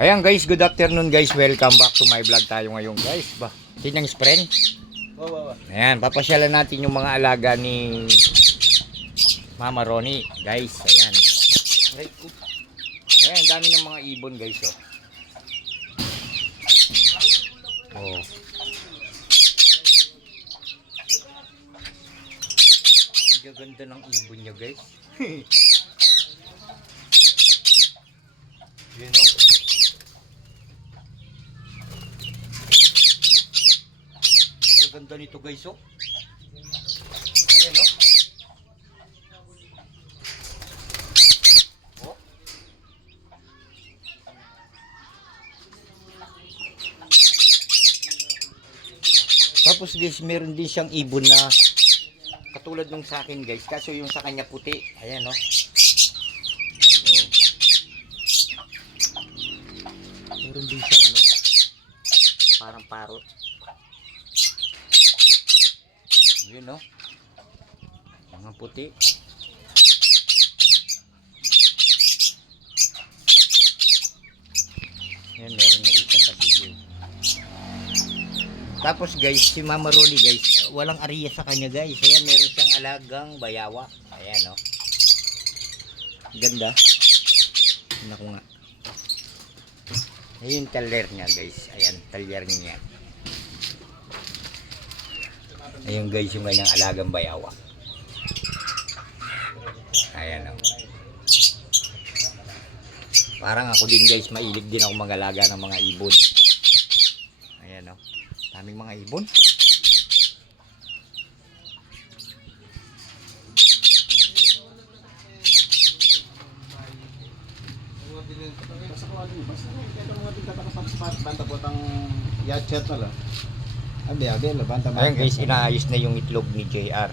Ayan guys, good afternoon guys. Welcome back to my vlog tayo ngayon guys. Ba, tinang spren. Ayan, papasyalan natin yung mga alaga ni Mama Ronnie guys. Ayan. Ayan, dami ng mga ibon guys oh. Oh. Ang ganda ng ibon niya guys. You know? Ang ganda nito guys oh. Ayan oh. Oh. Tapos guys, meron din siyang ibon na katulad nung sa akin guys, kaso yung sa kanya puti. Ayan oh. Oh. Meron din siyang ano, parang parot. Yun no, mga puti. Yan, meron na rin siyang pasigil. Tapos guys, si Mama Ronnie guys, walang ariya sa kanya guys. Ayan, meron siyang alagang bayawa. Ayan no, ganda. Naku nga. Ayun taler niya guys. Ayan, taler niya. Ayun guys, yung kanyang alagang bayawa. Ayan o. Parang ako din guys, mailig din ako mag-alaga ng mga ibon. Ayan o. Daming mga ibon. Ayan guys, inaayos na yung itlog ni JR.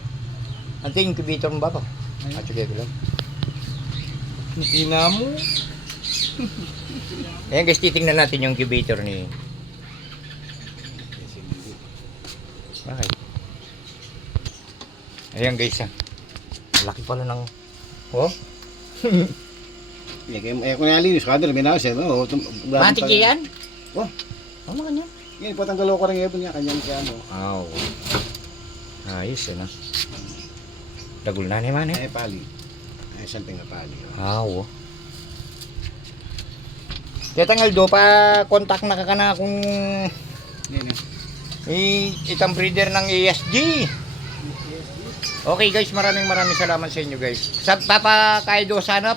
Ante yung incubator mo ba pa? Sige ko lang. Ina mo. Ayan guys, titingnan natin yung incubator ni. Bakit? Ayan guys ah. Laki pala ng. Oh? Kung nalinis ka, may nakas yan. Matik yan? Oh. Ano ka niya? Yan, patanggal ko rin ibon niya. Kanyang siya ano. Oh. Ayos eh no. Dagul na ni man eh. Ay, pali. Ay, something na pali. Oo. Tetangal do pa contact na ka na kung Yan itang breeder ng ESG. Okay guys, maraming salamat sa inyo guys. Sa Papa Kaido sana